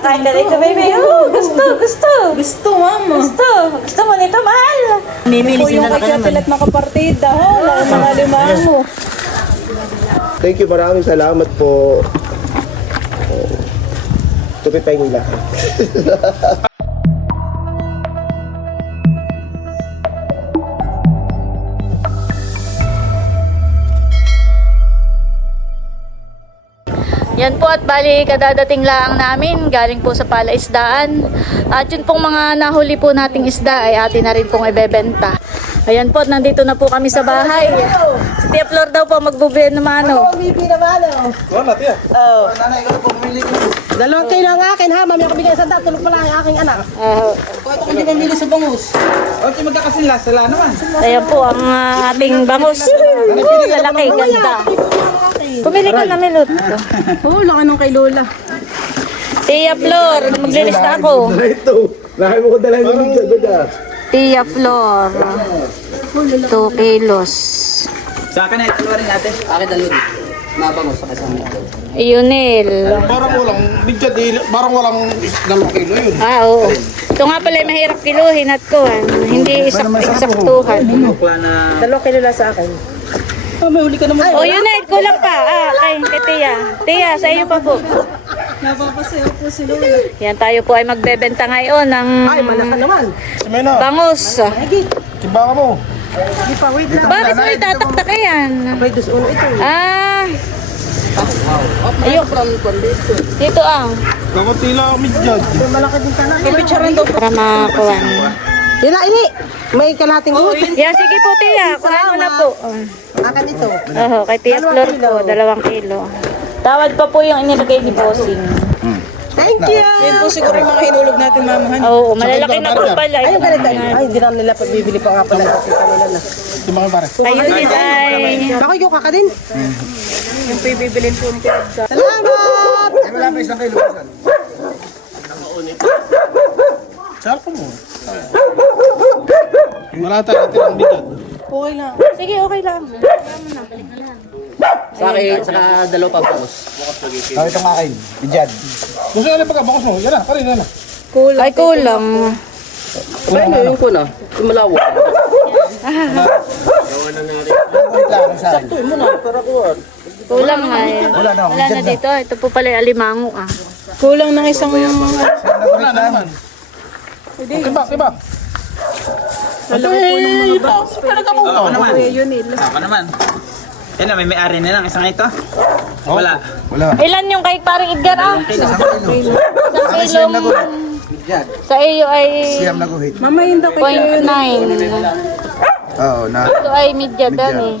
Kakain ka dito, baby. Oh, gusto, gusto. Gusto, mama. Gusto. Gusto mo nito, mahal. Mimili yung kay Katilat na kapartida, ho. Wala ko mga limango. Thank you, maraming salamat po. Oh, Tupit tayo nila. Yan po at bali kadadating lang namin galing po sa palaisdaan. At yun pong mga nahuli po nating isda ay atin na rin pong ibebenta. Ayan po at nandito na po kami sa bahay. Si Tia Flor daw po magbubili ng mano. Bibi na malo. Wala, tiya. Oh. Nanay, ikaw na po bumili ko. Dalawang kayo ang akin, ha? Mami ako bigay sa dad. Tulog pala ang aking anak. Ito kung di pamili sa bangus. O, di magkakasila, sala naman. ayan po ang ating bangus. Oh, lalaki, ganda. Pumili ka na, Milot. Oh, laki nung kay Lola. Tia Flor, maglilista ako. Ito. Lahat mo ko dala yung ko dyan. Tia Flor. 2 kilos. Sa akin ay dalawa rin natin. Akin dalawa din. Mabangus sa kasama. Yunil. Parang walang, bigyan di, parang walang dalawang kilo yun. Ah, oo. Ito nga pala mahirap kiluhin at kuhan. Hindi isak eksaktuhan. Na... Dalawang kilo lang sa akin. Oh, may huli ka naman. Oh, yun na, kulang pa. Ah, kay, kay Tia. Tia, sa iyo pa po. Napapasayo po si Lola. Yan tayo po ay magbebenta ngayon ng Ay, malaka naman. Simena, bangus. timba ka mo. Di pa, wait lang. Bakit mo itataktak yan? May dos uno ito. Ah. Ayun. Dito ah. Kakunti lang kami dyan. Malaki din ka na. Para makakuha. Yan na, ini. May kalating ulit. Yan, sige po Tia. Kuhain mo na po. Akin ito. Oo, kay Tia Flor po. Dalawang kilo. Tawad pa po yung inilagay ni Bossing. Thank you. Yan po siguro yung mga hinulog natin, mamahan. Oo, malalaki na po pala. Ay, yung ganito. Ay, hindi na nila pagbibili pa nga pala. Timba ka pare. Ayun din ay. Ako yung kaka din. Yung pibibilin po ni Kaya. Salamat! Ay, wala pa isang kilo. Sarap mo. Wala tayo tirang bigat. Okay lang. Sige, okay lang. Sa akin, saka dalawa pa bangus. Kami itong akin. Bidyan. Gusto nyo na pagkabakas mo. Yan na, parin yan na. Ay, kulang. Ay, no, yung kuna. Yung malawa. Wait lang, sa akin. Ito mo na, para kuwan. Kulang nga eh. Wala na, Wala na dito. Ito po pala yung alimango ah. Kulang ng isang... Wala na naman. Tiba, tiba. Ito eh, ito. Pinagabuto. Ako naman. Eh. Ako naman. Yan na, may may-ari na lang. Isang ito. Wala. Wala. Ilan yung kay parang Edgar ah? Isang kilo. Isang kilong sa iyo ay Siyam na guhit. Mama, yun daw kay 0.9. Oo, na. Ito ay midya dan eh.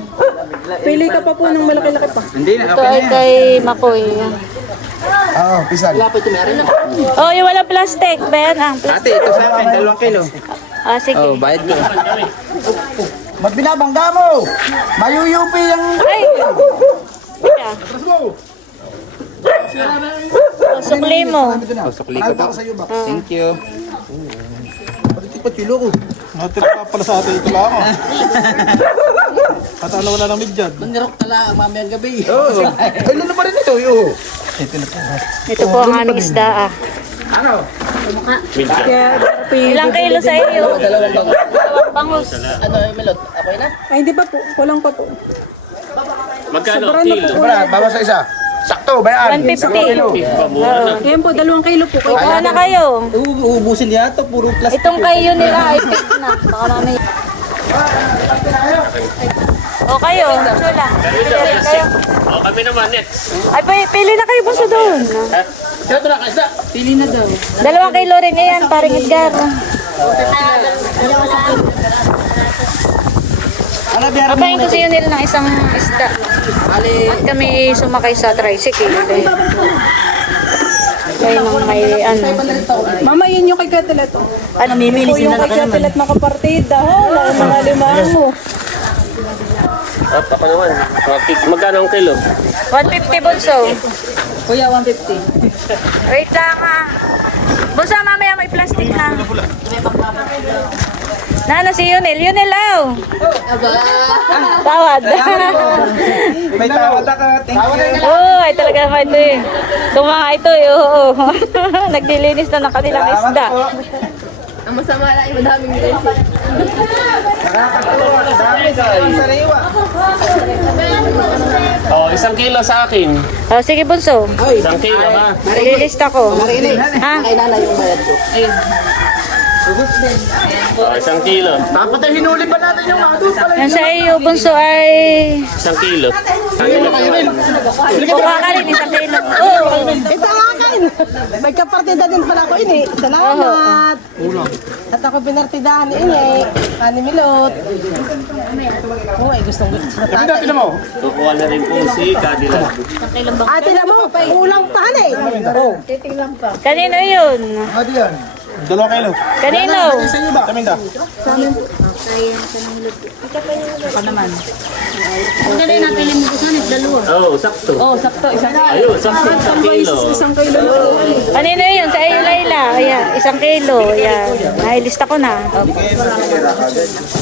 Pili ka pa po ng malaki-laki pa. Hindi na, Ito okay ay na yan. kay Makoy. Oo, pisan. Wala pa ito may-ari na. Oh, yung wala plastic. Ben, ang plastic. Ate, ito sa akin, dalawang kilo. Ah, sige. Oh, bayad ko. Ba't binabangga mo? Mayuyupi yung... Ay! Teka. Oh, sukli mo. Oh, sukli ko po. sa iyo ba? Thank you. Pati pa chilo ko. Natira pa pala sa atin ito lang. At ano wala ng midyad. Manirok tala, mamayang gabi. Oo. Ay, lalo pa rin ito. Yo. Ito po ang aming isda ah. Ano? Ilang kilo sa iyo? Dalawang bangus. Dalawang bangus. Ano, Melot? Okay na? Ay, hindi pa po. Kulang pa po. Magkano Sobrang? Sobra, bawas sa isa. Sakto, bayan. 150. Oo. Yan po, dalawang kilo po. Kaya, Kuha na kayo. Uubusin niya ito, puro plastic. Itong kayo nila ay fix na. Baka mamaya. O kayo, chula. Kayo. O kami naman next. Ay, pi- pili na kayo bunso doon. Sino ito na, kaisa? Pili na daw. Dalawang kilo rin yan, paring Edgar. Mo Papayin ko sa iyo nila ng isang isda. At kami sumakay sa tricycle. Eh. Kayo nang may ano. Mama, yun yung kay Katilat. Oh. Ano, Po yung kay Katilat na kapartida. Ho, wala ko mga limango. At ako naman. Mag- Magkano ang kilo? 150 bunso. kuya, 150. Wait lang ha. Bunso, mamaya may plastic na. Nana si Yunel. Yunel, aw. Tawad. May tawad ako. Thank you. Oo, ay talaga naman ito eh. Mga ito eh, oo. Naglilinis na ng kanilang isda. Ang masama lang yung madaming blessing. Nakakatuwa. Dami sa sariwa. Oh, isang kilo sa akin. Oh, sige, bunso. Isang kilo ha. Naglilista ko. Ha? Oh, isang kilo. Dapat ay hinuli pa natin yung pala. Yan sa iyo, bunso ay... Isang kilo. O kakarin, isang kilo. Oo. Ito ang akin. May kapartida din pala ko ini. Salamat. At ako pinartidahan ni ini. Ani Milot. Oh, ay gustong gusto sa Sabi natin mo. Kukuha na rin po si Cadillac. Ate na mo, kulang pa han eh. Oh. Kanino yun? Ano yan? Dalawang kilo. Kanino? Sa inyo ba? Taminda. Oh, sakto. Oh, sakto. Isang Ayun, sakto. Isang kilo. Kanino yun? Sa iyo, Layla. Ayan, isang kilo. Ayan. Nailista ko na.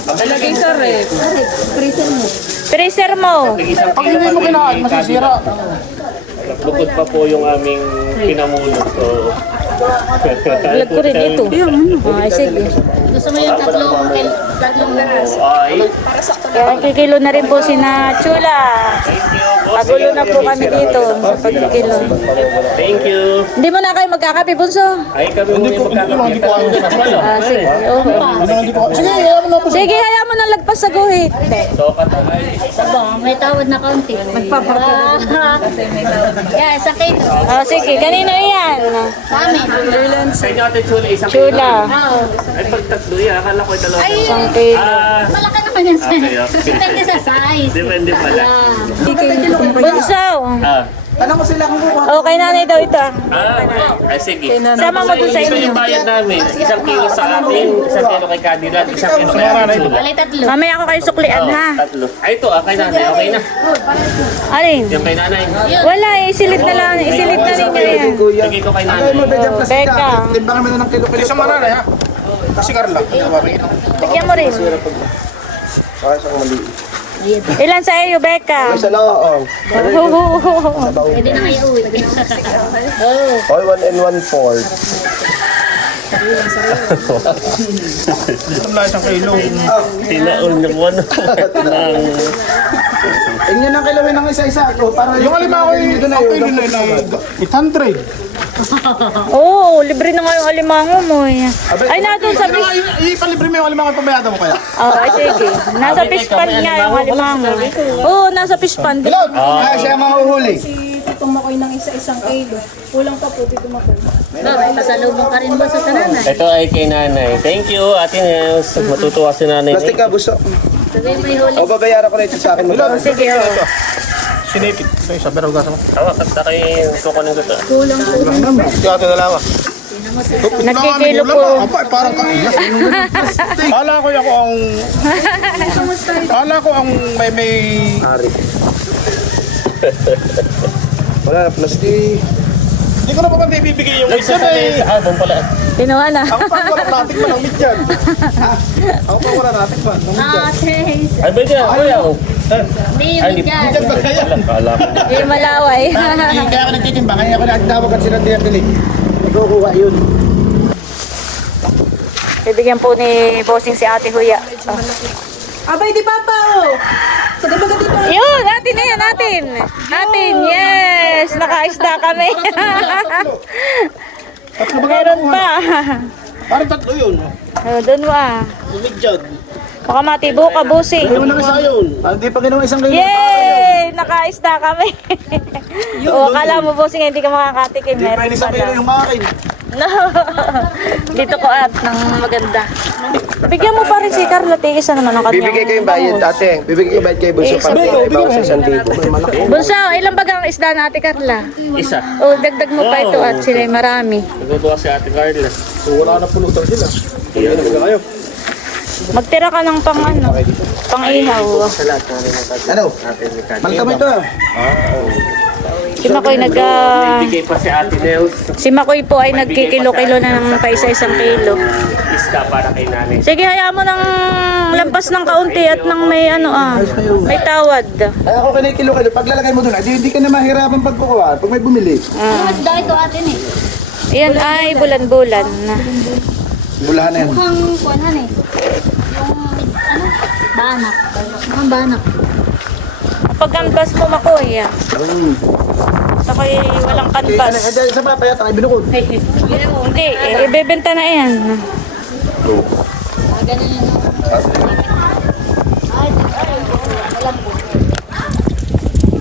Talagay sa rep. Freezer mo. Isang Pag hindi mo kinain, masisira. Bukod pa po yung aming pinamulot. So, Vlog ko rin ito. Ay, sige. Ay, Pagkikilo na rin po si na Chula. Pagulo na po kami dito sa pagkikilo. thank you. Hindi mo na kayo magkakape, bunso? Ay, kami Hindi ko, hindi ko, kasal. Ah, sige. Ano, ko. Sige, ayaw mo na po. Sige, hayaan mo nang lagpas sa guhit. So, katangay. May tawad na kaunti. Magpapakita. Yeah, sa kilo. Oh, sige, kanino yan? Sa amin. Sa inyo, Ate Chula, isang Chula. Ay, pag tatlo yan, akala ko dalawa. Ay, kilo. Ah, malaki naman yan sa Okay, okay. Depende sa size. depende pala. Bunso. Ah, Tanong mo sila kung kukuha. Oh, kay nanay daw ito. ah. ah, ay sige. Sama mo dun sa Ito inyo. yung bayad namin. Isang kilo sa akin, isang kilo kay Cadillac, isang kilo kay Ate Chula. Bali tatlo. Mamaya ako kayo suklian, Oh, ha? tatlo. Ay, ito ah, kay nanay. Okay na. Alin? Yung kay nanay. Wala, eh, isilip na lang. Isilip na ninyo yan. Sige ko kay nanay. Oh, Becca. Timbangan mo na ng kilo-kilo. Isa mananay ha. Kasi Carla. Tigyan mo rin. Ilan sa iyo, Becca? Isa lang ako. Pwede na kayo uwi. All one and one fourth. Gusto mo lang isang kilo. Tinaon yung ano. Ng... Tingnan ang kilawin ng isa-isa. Para Yung alimango ay Ito na ang yun. kilo na yun. 800. Oo, libre na nga yung alimango mo. eh. Ay, nandun sa fish... ipalibre mo yung alimango pabayada mo kaya. Oh, ay, sige. Nasa fish pond nga yung alimango. Oo, nasa fish pond. Hello. Ah, siya mahuhuli. Si Titong Makoy ng isa-isang kilo. Kulang pa po, Titong Makoy. Pasalubong ka rin ba sa sananay? Ito ay kay nanay. Thank you, Ate Nels. Matutuwa si nanay. Plastic ka, buso. Sabi mo yung huli. O, babayaran ko na ito sa akin. Sige, oh. Sinipit. Ito isa, pero gasa mo. Tawa, kasta kay kukunin ko to. Hindi ate na lang ah. Nagkikilo po. Apa, parang kailas. Kala ko ako ang... Kala ko ang may may... Ari. Wala na, plastic. Hindi ko na pa ba ibibigay yung isa Nagsasali eh. sa album pala. Kinuha na. Ako pa wala natin pa ng meat yan. Ako pa wala natin pa ng meat yan. Ah, taste. Ay, ba? Kuya, oh. Hindi Ay, yun di- dyan. Diyan ba kaya? Kala ko. Eh, malaway. Kaya ako nagtitimba. Kaya ako nagtawag at sila pinabili. Ikukuha yun. Bibigyan po ni Bossing si Ate Huya. Oh. Abay, di Papa, oh. Sa di ba ka dito? Yun, atin na yan, atin. Atin, yes. Nakaisda kami. Meron pa. Parang tatlo yun. Oh, doon mo ah. Lumig dyan. Baka matibo ka, Bossing. Ano na isa yun? Ah, Hindi pa ginawa isang kilo. Yay! Nakaisda kami. o, akala mo, Bossing, hindi ka makakatikim. Hindi pa Meron isang pala. kilo yung makin. No. Dito ko at ng maganda. Bigyan mo pa rin si Carla. Tigis na naman ang kanyang Bibigay ko yung bayad, ate. Bibigay ko yung bayad kay buso. Eh, Pag may bawas sa isang libo. Bunso, ilang bagang isda na Ate Carla? Isa. O, dagdag mo pa ito at sila marami. Nagtutuwa si Ate Carla. So wala na pulutan sila. kayo. Magtira ka ng pang ano, pang ihaw. Ano? Malta mo ito. ah. Si Makoy nag ah, Bigay pa si Ate Nels. si Makoy po ay nagkikilo-kilo na ng paisa-isang kilo. Isda para kay nanay. Sige, hayaan mo ng lampas ng kaunti at ng may ano ah, may tawad. Ay ako kinikilo kayo. Paglalagay mo doon, hindi ka na mahirapan pagkukuha. Pag may bumili. Mas dahil ko atin eh. Yan ay bulan-bulan. Bulahan na yan. Mukhang kuwanan eh. Yung ano? Banak. Mukhang banak. Pag canvas mo makoy. ah. Ako'y walang Eh, canvas. ano, eh, dahil sa papaya, takay binukod. Hindi, eh, ibebenta na yan. Ah, ganun yun. Ay, ay.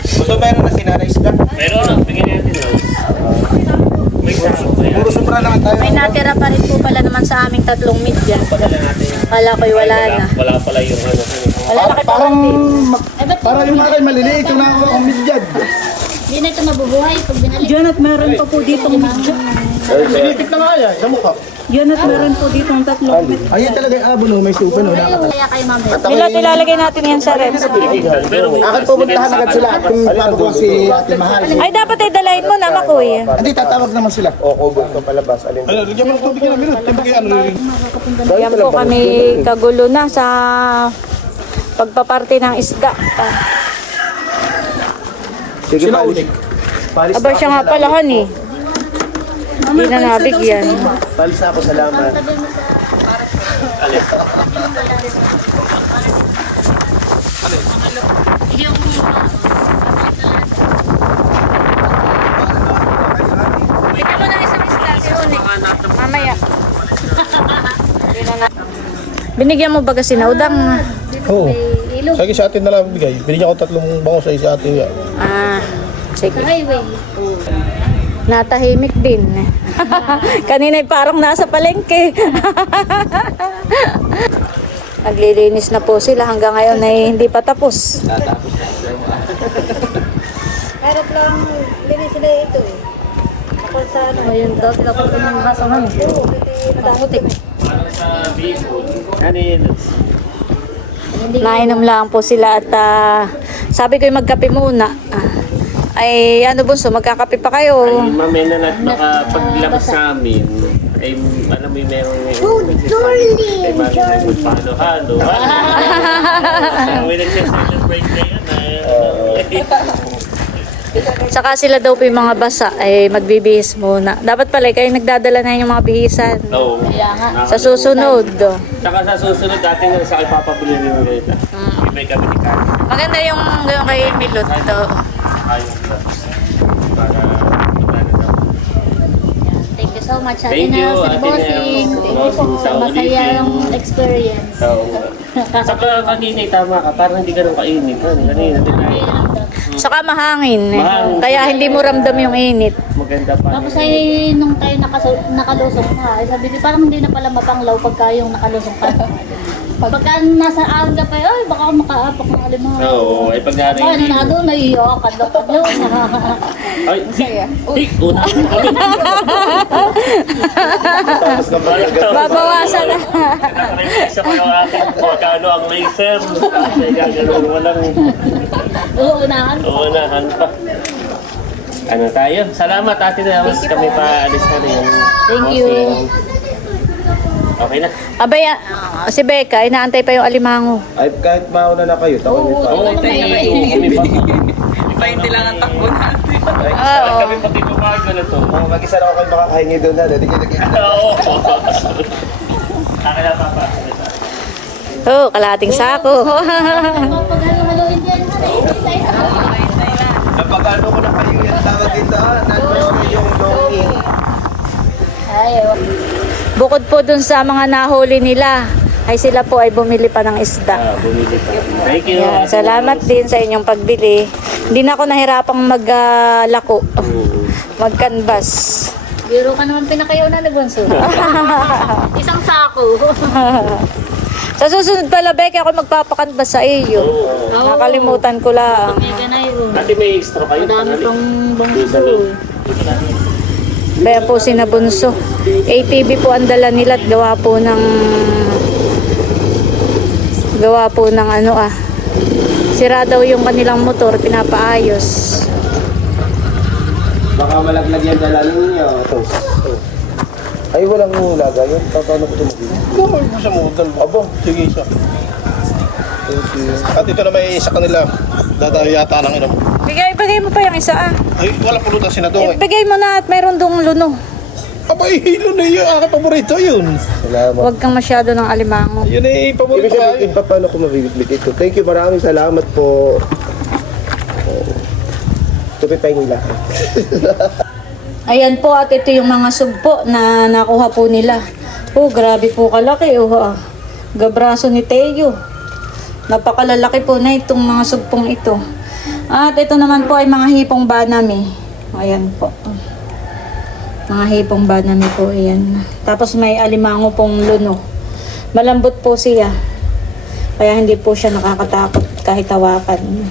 Gusto meron na sinanay isda. Pero ano, bigyan natin Rose. Puro sobra lang tayo. May natira pa rin po pala naman sa aming tatlong media. Padala natin. Kala ko'y wala na. Wala pala yung ano. ano. Wala na kayo Parang, parang yung mga kayo maliliit. Yung nakakuha kong midyad. Hindi na ito mabubuhay pag binalik. Yan at meron pa po dito ng Pinipit na nga yan, sa mukha. Yan at meron po dito ng tatlong Ayun talaga yung abo no, may supa no. Kaya ilalagay natin yan sa. Pero Akin pupuntahan agad sila at kung paano ko si Ate Mahal. Ay, dapat ay dalayin mo na makoy. Hindi, tatawag naman sila. O, kubo ito palabas. Alin Ano, lagyan mo ng tubig yan, minute. Tubig ano rin. Yan po kami kagulo na sa pagpaparte ng isda. Sige, palis. Palis Aba siya nga pala han eh. Hindi na nabigyan. Palis na ako, salamat. Bigyan mo na isang isda, si Uni. Mamaya. Binigyan mo ba kasi na udang? Oo. Sige sa atin na lang bigay. Binigyan ko tatlong bango sa isa atin. Ah, sige. Highway. Natahimik din. Kanina parang nasa palengke. Naglilinis na po sila hanggang ngayon ay hindi pa tapos. Harap lang, linis sila ito eh. Ako sa ano, ayun daw, tinapos ko ng baso man. Oo, natamutik. Parang sa bihon. Ano yun? Nainom lang po sila at ah, sabi ko yung magkape muna. Ah, ay ano bunso, magkakape pa kayo. Ay, mamaya na natin makapaglabas sa amin. Ay, alam mo yung merong... Oh, Jordan! Ay, mami na magpahalo-halo. Ano? May nagsa-celebrate na yun. eh. Saka sila daw po yung mga basa ay magbibihis muna. Dapat pala kayo nagdadala na yung mga bihisan. Oo. Sa susunod. oh. Saka sa susunod, dati nga sa akin papabili rin ulit. Ibay kami ni Karen. Maganda yung, yung kay Milot. Ayos na. Para magkano daw. Thank you so much, Ate Thank you, Nels and Ate Bossing. Nels. Thank you po. Sa ulitin. Masayang experience. Oo. Saka kanina, tama ka. Parang hindi ganun kainit. Ano, Kanina, di ba? Saka mahangin. eh. Mahangin. Kaya hindi mo ramdam yung init. Maganda pa. Tapos ay nung tayo nakaso- nakalusong na, ay sabi ko parang hindi na pala mapanglaw pagka yung nakalusong ka. Pagka nasa aga pa, ay baka ako makaapak ng alimango. Oo, ay pag narinig. Ano na doon, naiiyak, kadlo-kadlo. Ay, Masaya. Hey, una. Tapos ka ba? Babawasan na. Nakarinig sa mga akin kung magkano ang laser. Kasi gagano'n mo Uunahan. Uunahan pa. Ano tayo? Salamat ate na. Mas kami pa alis na rin. Thank you. Okay na. Abay, ah, si Becca, inaantay pa yung alimango. Ay, kahit mauna na kayo, tawag niyo pa. Oo, tayo. Kami pa. Ipahinti lang ang takbo natin. Oo. Kami pati babago na to. Kung mag-isa na ako kayo makakahingi doon na, hindi kayo nag Oo. Akin na papa. Oh, kalating sako. Napagano ko na kayo yung tawag dito, ah, na-advance ko yung longing. Bukod po dun sa mga nahuli nila, ay sila po ay bumili pa ng isda. Ah, bumili pa. Thank you. Yan, salamat din sa inyong pagbili. Hindi na ako nahirapang maglako, mag-canvas. biro ka naman pinakayaw na nagbunso. Isang sako. Sa susunod pala, Becky, ako magpapakanvas sa iyo. Nakalimutan ko lang. Mega na yun. Dati may extra kayo. Madami pang bangso. Kaya po sinabunso. ATV po ang dala nila at gawa po ng gawa po ng ano ah. Sira daw yung kanilang motor, pinapaayos. Baka malaglag yan dala ninyo. Ay, walang laga yun. Paano ko tumagin? Gawin mo sa modal. Abo, sige isa. At ito na may isa kanila. Dadayo yata ng ina mo. Bigay, bigay mo pa yung isa ah. Ay, wala pulutan si Nadong eh. Bigay mo na at mayroon dong luno. Aba, eh, hilo na yun. Aking paborito yun. Salamat. Huwag kang masyado ng alimango. Yun eh, Ibig paborito ka. sabihin, pa, paano ko mabibigay ito? Thank you, maraming salamat po. Oh. Tupit tayo nila. Ayan po at ito yung mga sugpo na nakuha po nila. Oh, grabe po kalaki. Oh, ah. Gabraso ni Teo. Napakalalaki po na itong mga sugpong ito. At ito naman po ay mga hipong banami. Ayan po. Mga hipong banami po. Ayan. Tapos may alimango pong luno. Malambot po siya. Kaya hindi po siya nakakatakot kahit hawakan.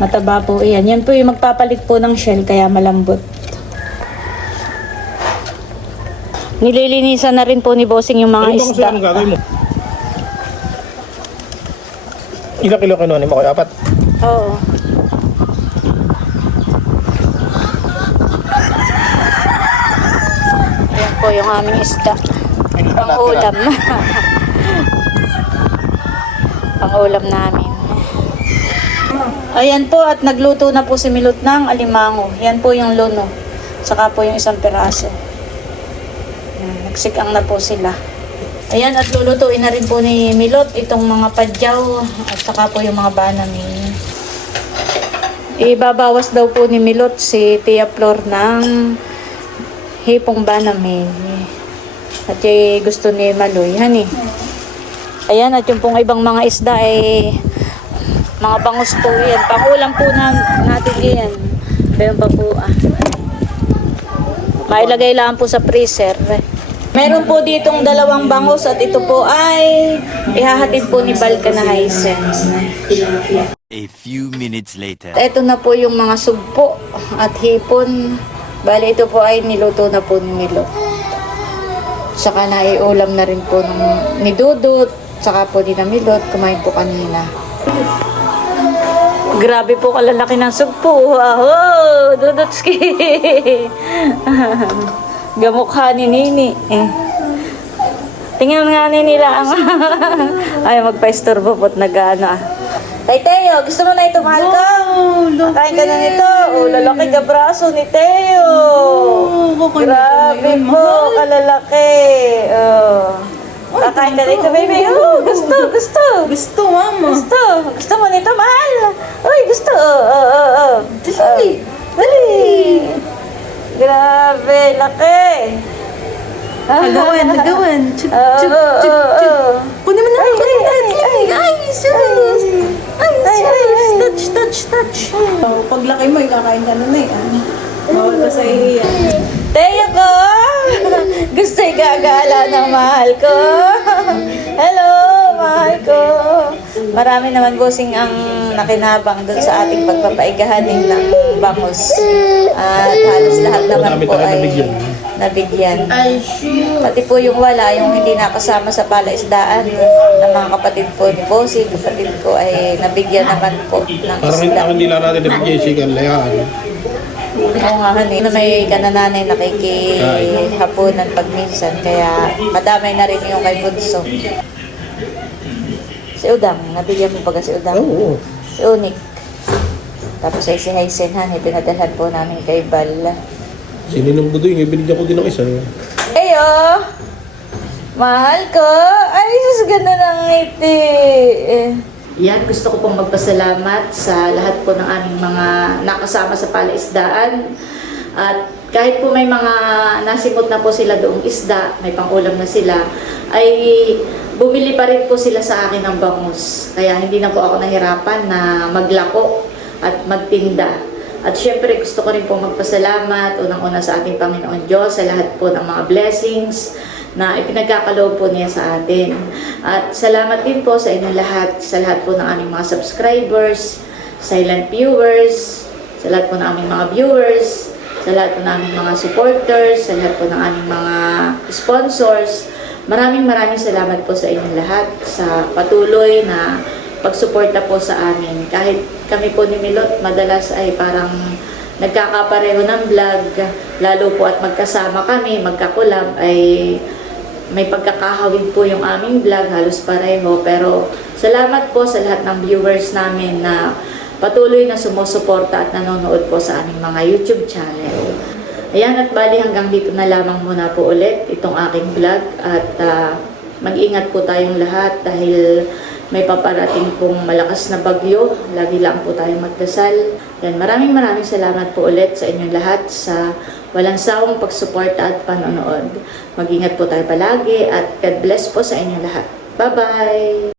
Mataba po iyan. Yan po yung magpapalit po ng shell kaya malambot. Nililinisan na rin po ni Bossing yung mga Ayun isda. ang gagawin mo? Ilang kilo kinuha mo kayo? Apat? Oo. Ayan po yung aming isda. Pang ulam. Pang ulam namin. Ayan po at nagluto na po si Milot ng alimango. Yan po yung luno. Saka po yung isang peraso. Ayan, Nagsikang na po sila. Ayan at lulutuin na rin po ni Milot itong mga padyaw at saka po yung mga banami. Ibabawas daw po ni Milot si Tia Flor ng hipong banami. At yung gusto ni Maloy. Hani. Ayan, at yung pong ibang mga isda ay mga bangus po yan. Pangulam po na, natin yan. Meron pa po ah. Mailagay lang po sa freezer. Meron po ditong dalawang bangus at ito po ay ihahatid po ni Balka na Hisense. A few minutes later. Ito na po yung mga sugpo at hipon. Bali, ito po ay niluto na po ni Milot. Saka naiulam na rin po ng, ni Dudut. Saka po ni na Milot. Kumain po kanina. Grabe po kalalaki ng sugpo. Aho! Dudutski! Gamukha ni Nini. Eh. Tingnan nga ni nila ang ay magpa-istorbo po't nag-ano ah. Tay Teo, gusto mo na ito mahal ko? Kain ka na nito. Oh, lalaki ka braso ni Teo. Grabe po, kalalaki. Oh. Kakain ka nito, baby. Oh, gusto, gusto. Gusto, mama. Gusto. Gusto mo nito, mahal. Uy, gusto. Oh, oh, oh, oh. Dali. Dali. Grabe, laki. Agawan, agawan. Oo, oo, oo. Kunin mo na. Ay, ay, ay, ay. Ay, serious. Ay, Ay, ay, serious. ay. Touch, touch, touch. Oh, paglaki mo, ikakain ka na na eh. ah. Bawal ka sa iya. Teo ko! Gusto igagala ng mahal ko. Hello, mahal ko. Marami naman busing ang nakinabang dun sa ating pagpapaigahanin ng bangus. At halos lahat naman Marami po ay nabigyan. nabigyan. Pati po yung wala, yung hindi nakasama sa palaisdaan ng mga kapatid po ni Bossy, kapatid ko ay nabigyan naman po ng Parang hindi, isda. hindi lang natin nabigyan si Kanlayan. Oo nga, honey. Na may kanananay nakikihapunan pag minsan. Kaya madamay na rin yung kay Bunso. Si Udang. Nabigyan mo ba si Udang? Oo. Si Unik. Tapos ay si Hysen, honey. Pinadalhan po namin kay Bal. Sininong budoy, binigyan ko din ng isa. Eyo! Mahal ko! Ay, sus, ganda ng ngiti! Yan, gusto ko pong magpasalamat sa lahat po ng aming mga nakasama sa palaisdaan. At kahit po may mga nasimot na po sila doong isda, may pangulam na sila, ay bumili pa rin po sila sa akin ng bangus. Kaya hindi na po ako nahirapan na maglako at magtinda. At syempre gusto ko rin po magpasalamat unang-una sa ating Panginoon Diyos sa lahat po ng mga blessings na ipinagkakaloob po niya sa atin. At salamat din po sa inyong lahat, sa lahat po ng aming mga subscribers, silent viewers, sa lahat po ng aming mga viewers, sa lahat po ng aming mga supporters, sa lahat po ng aming mga sponsors. Maraming maraming salamat po sa inyong lahat sa patuloy na pagsuporta po sa amin. Kahit kami po ni Milot, madalas ay parang nagkakapareho ng vlog, lalo po at magkasama kami, magkakulab, ay may pagkakahawig po yung aming vlog, halos pareho. Pero salamat po sa lahat ng viewers namin na patuloy na sumusuporta at nanonood po sa aming mga YouTube channel. Ayan at bali hanggang dito na lamang muna po ulit itong aking vlog at ah, mag-ingat po tayong lahat dahil may paparating pong malakas na bagyo. Lagi lang po tayong magdasal. Yan, maraming maraming salamat po ulit sa inyong lahat sa walang sawang pagsuporta at panonood. Mag-ingat po tayo palagi at God bless po sa inyong lahat. Bye-bye!